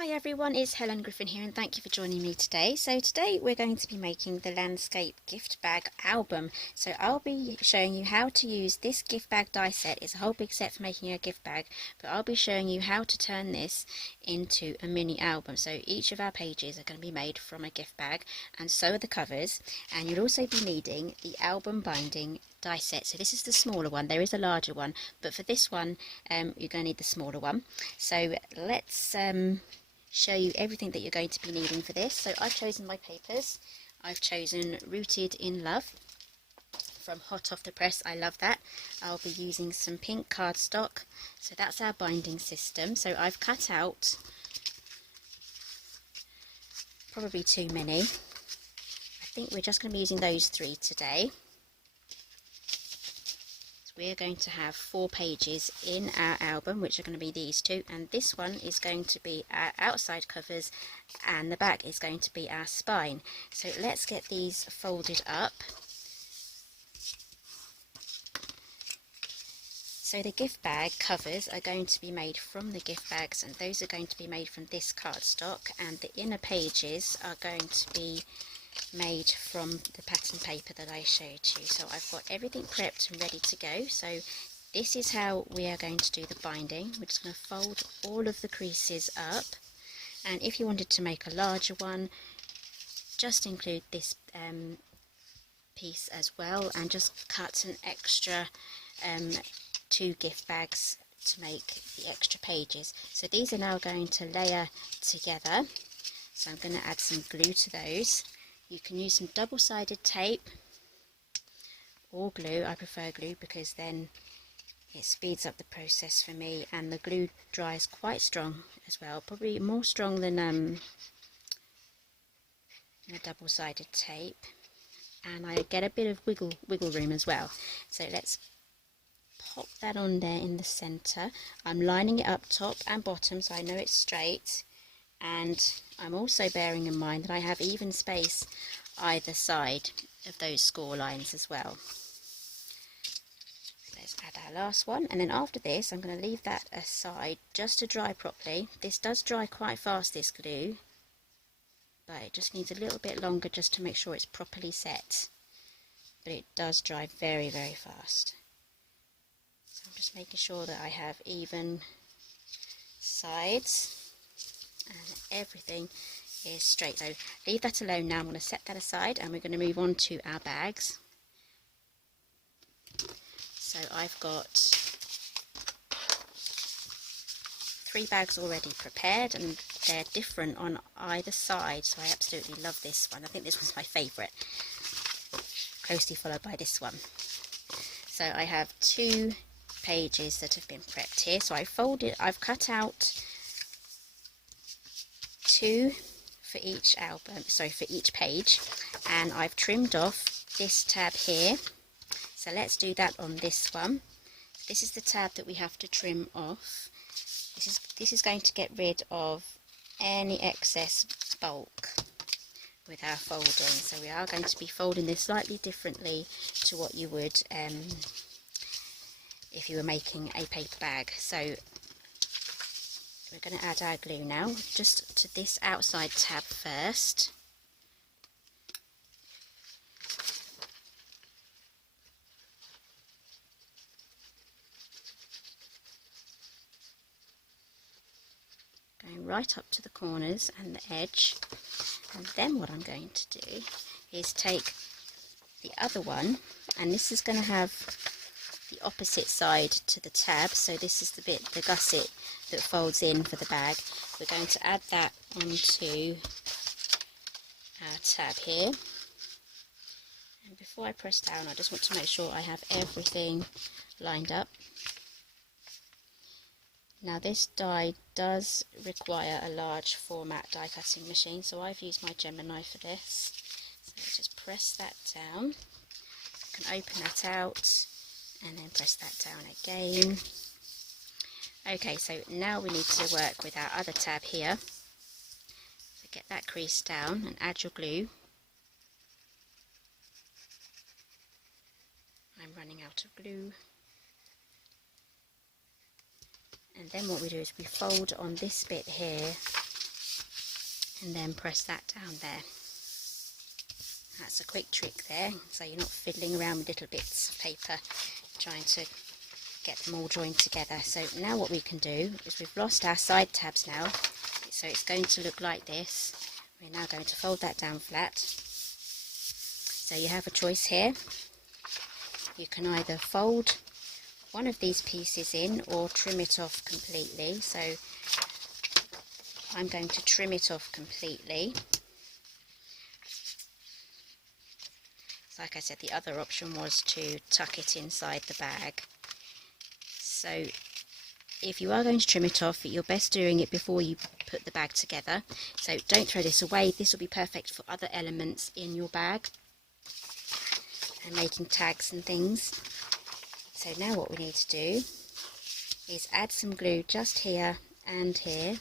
Hi everyone, it's Helen Griffin here and thank you for joining me today. So today we're going to be making the landscape gift bag album. So I'll be showing you how to use this gift bag die set. It's a whole big set for making a gift bag, but I'll be showing you how to turn this into a mini album. So each of our pages are going to be made from a gift bag, and so are the covers, and you'll also be needing the album binding die set. So this is the smaller one. There is a larger one, but for this one you're going to need the smaller one. So let's show you everything that you're going to be needing for this. So I've chosen my papers. I've chosen Rooted in Love from Hot Off the Press. I love that. I'll be using some pink cardstock. So that's our binding system. So I've cut out probably too many. I think we're just going to be using those 3 today. We're going to have 4 pages in our album, which are going to be these 2, and this one is going to be our outside covers and the back is going to be our spine. So let's get these folded up. So the gift bag covers are going to be made from the gift bags, and those are going to be made from this cardstock, and the inner pages are going to be made from the pattern paper that I showed you. So I've got everything prepped and ready to go. So this is how we are going to do the binding. We're just going to fold all of the creases up, and if you wanted to make a larger one, just include this piece as well, and just cut an extra 2 gift bags to make the extra pages. So these are now going to layer together, so I'm going to add some glue to those. You can use some double-sided tape or glue. I prefer glue because then it speeds up the process for me, and the glue dries quite strong as well, probably more strong than a double-sided tape, and I get a bit of wiggle room as well. So let's pop that on there in the centre. I'm lining it up top and bottom so I know it's straight, and I'm also bearing in mind that I have even space either side of those score lines as well. So let's add our last one, and then after this I'm going to leave that aside just to dry properly. This does dry quite fast, this glue, but it just needs a little bit longer just to make sure it's properly set, but it does dry very fast. So I'm just making sure that I have even sides and everything is straight. So leave that alone now. I'm going to set that aside and we're going to move on to our bags. So I've got 3 bags already prepared, and they're different on either side, so I absolutely love this one. I think this one's my favourite, closely followed by this one. So I have 2 pages that have been prepped here. So I've cut out 2 for each for each page, and I've trimmed off this tab here. So let's do that on this one. This is the tab that we have to trim off. This is going to get rid of any excess bulk with our folding. So we are going to be folding this slightly differently to what you would if you were making a paper bag. So we're going to add our glue now, just to this outside tab first. Going right up to the corners and the edge. And then what I'm going to do is take the other one, and this is going to have the opposite side to the tab. So this is the bit, the gusset that folds in for the bag. We're going to add that onto our tab here, and before I press down I just want to make sure I have everything lined up. Now this die does require a large format die cutting machine, so I've used my Gemini for this. So just press that down. You can open that out and then press that down again. Okay, so now we need to work with our other tab here. So get that crease down and add your glue. I'm running out of glue. And then what we do is we fold on this bit here and then press that down there. That's a quick trick there, so you're not fiddling around with little bits of paper trying to get them all joined together. So now what we can do is we've lost our side tabs now, so it's going to look like this. We're now going to fold that down flat. So you have a choice here. You can either fold one of these pieces in or trim it off completely. So I'm going to trim it off completely. Like I said, the other option was to tuck it inside the bag. So if you are going to trim it off, you're best doing it before you put the bag together. So don't throw this away. This will be perfect for other elements in your bag and making tags and things. So now what we need to do is add some glue just here and here.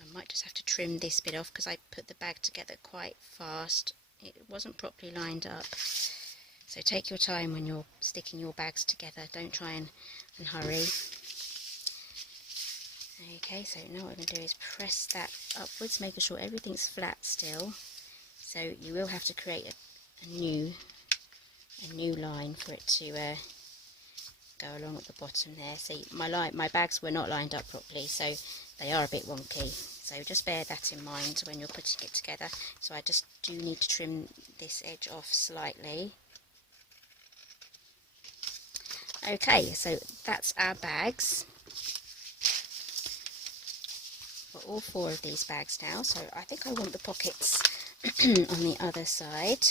I might just have to trim this bit off because I put the bag together quite fast. It wasn't properly lined up. So take your time when you're sticking your bags together. Don't try and hurry. Okay, so now what I'm going to do is press that upwards, making sure everything's flat still. So you will have to create a new line for it to go along at the bottom there. See, my bags were not lined up properly, so they are a bit wonky. So just bear that in mind when you're putting it together. So I just do need to trim this edge off slightly. Okay, so that's our bags. Got all 4 of these bags now, so I think I want the pockets on the other side.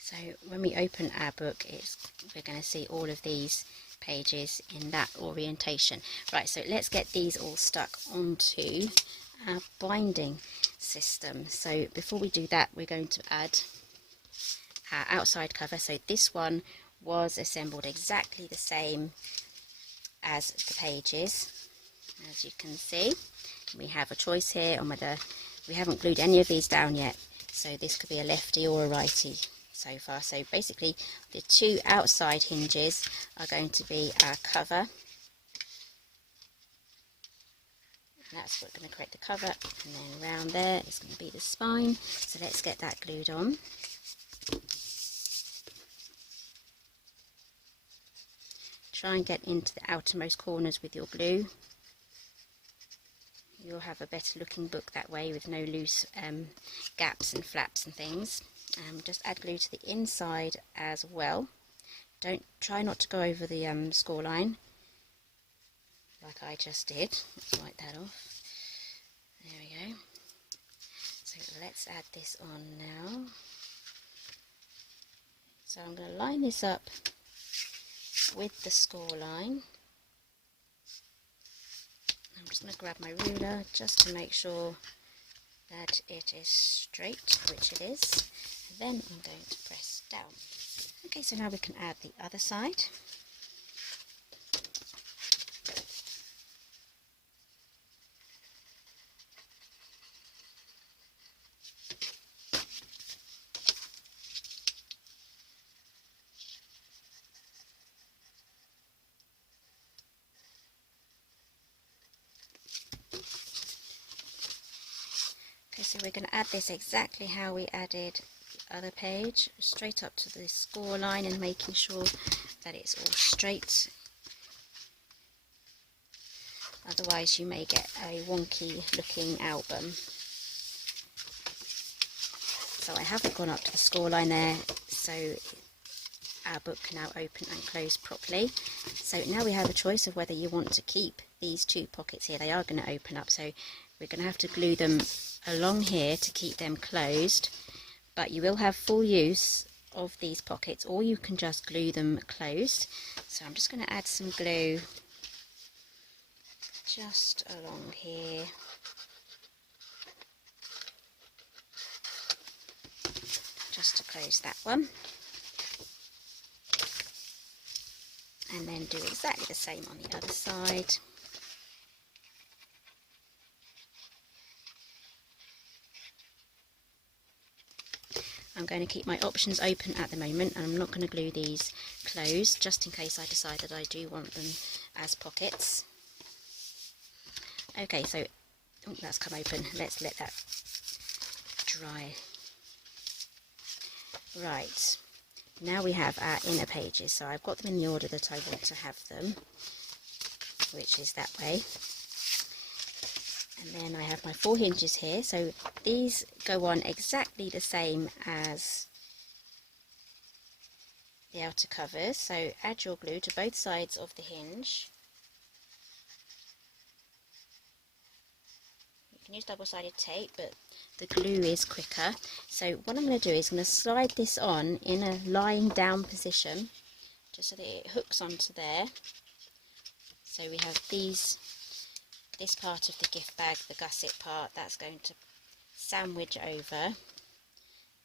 So when we open our book, we're going to see all of these pages in that orientation. Right, so let's get these all stuck onto our binding system. So before we do that, we're going to add our outside cover. So this one was assembled exactly the same as the pages. As you can see, we have a choice here on whether we haven't glued any of these down yet, so this could be a lefty or a righty so far. So basically the 2 outside hinges are going to be our cover, and that's what's going to create the cover, and then around there is going to be the spine. So let's get that glued on. Try and get into the outermost corners with your glue. You'll have a better looking book that way with no loose gaps and flaps and things. Just add glue to the inside as well. Try not to go over the score line like I just did. Let's wipe that off. There we go. So let's add this on now. So I'm going to line this up with the score line. I'm just going to grab my ruler just to make sure that it is straight, which it is. Then I'm going to press down. Okay, so now we can add the other side. Okay, so we're going to add this exactly how we added the other page, straight up to the score line and making sure that it's all straight. Otherwise you may get a wonky looking album. So I haven't gone up to the score line there, so our book can now open and close properly. So now we have a choice of whether you want to keep these 2 pockets here. They are going to open up, so we're going to have to glue them along here to keep them closed, but you will have full use of these pockets, or you can just glue them closed. So I'm just going to add some glue just along here. Just to close that one. And then do exactly the same on the other side. I'm going to keep my options open at the moment, and I'm not going to glue these closed just in case I decide that I do want them as pockets. Okay, so oh, that's come open. Let's let that dry. Right, now we have our inner pages. So I've got them in the order that I want to have them, which is that way. And then I have my 4 hinges here. So these go on exactly the same as the outer covers. So add your glue to both sides of the hinge. You can use double-sided tape, but the glue is quicker. So what I'm going to do is I'm going to slide this on in a lying down position, just so that it hooks onto there. So we have this part of the gift bag, the gusset part, that's going to sandwich over.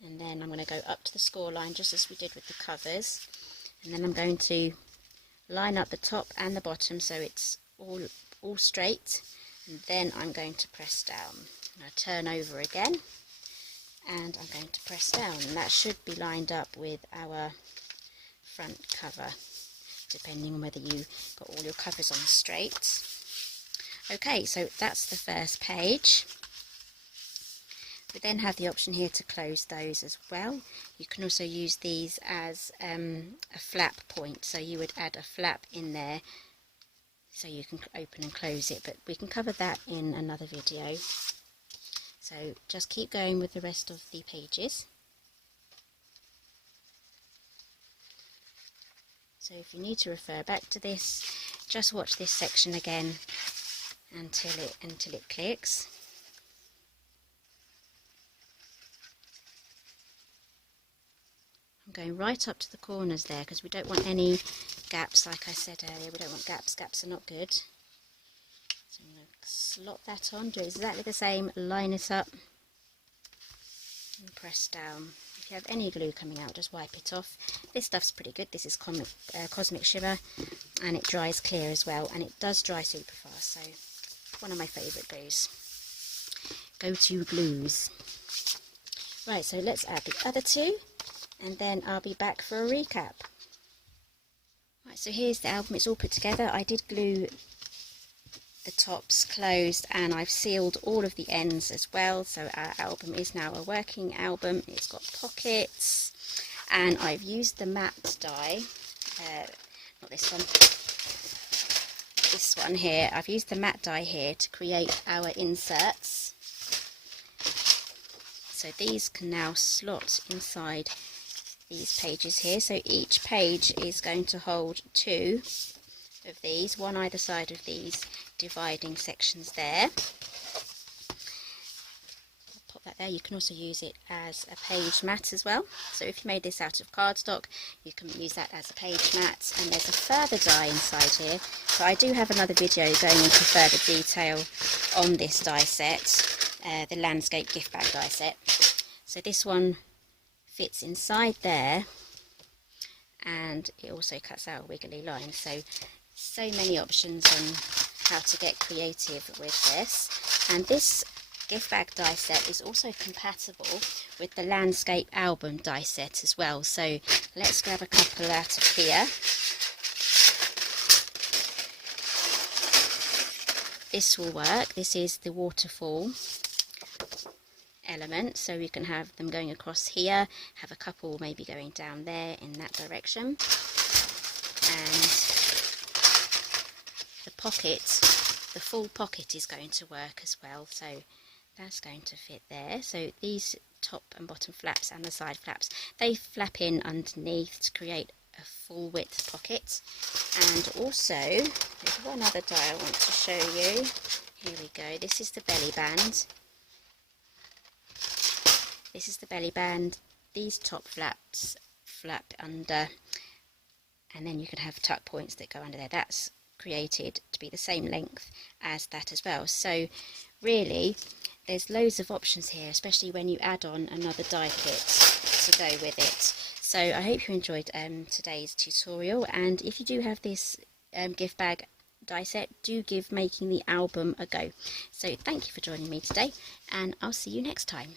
And then I'm going to go up to the score line, just as we did with the covers. And then I'm going to line up the top and the bottom so it's all straight. And then I'm going to press down. I turn over again and I'm going to press down, and that should be lined up with our front cover, depending on whether you got all your covers on straight. Okay, so that's the first page. We then have the option here to close those as well. You can also use these as a flap point, so you would add a flap in there so you can open and close it, but we can cover that in another video. So just keep going with the rest of the pages. So if you need to refer back to this, just watch this section again until it clicks. I'm going right up to the corners there because we don't want any gaps. Like I said earlier, we don't want gaps. Gaps are not good. So I'm going to slot that on, do exactly the same, line it up and press down. If you have any glue coming out, just wipe it off. This stuff's pretty good. This is Cosmic Shimmer, and it dries clear as well, and it does dry super fast, so one of my favourite glues. Go-to glues. Right, so let's add the other 2, and then I'll be back for a recap. Right, so here's the album. It's all put together. I did glue the tops closed, and I've sealed all of the ends as well, so our album is now a working album. It's got pockets, and I've used the matte die, not this one, this one here. I've used the matte die here to create our inserts, so these can now slot inside these pages here. So each page is going to hold 2 of these, one either side of these dividing sections there. I'll pop that there. You can also use it as a page mat as well. So if you made this out of cardstock, you can use that as a page mat. And there's a further die inside here. So I do have another video going into further detail on this die set, the landscape gift bag die set. So this one fits inside there, and it also cuts out a wiggly line. So many options on how to get creative with this. And this gift bag die set is also compatible with the landscape album die set as well. So let's grab a couple out of here. This will work. This is the waterfall element, so we can have them going across here, have a couple maybe going down there in that direction, and the pocket, the full pocket is going to work as well, so that's going to fit there. So these top and bottom flaps and the side flaps, they flap in underneath to create a full width pocket. And also there's one other die I want to show you. Here we go. This is the belly band. This is the belly band. These top flaps flap under, and then you can have tuck points that go under there. That's created to be the same length as that as well. So really there's loads of options here, especially when you add on another die kit to go with it. So I hope you enjoyed today's tutorial, and if you do have this gift bag die set, do give making the album a go. So thank you for joining me today, and I'll see you next time.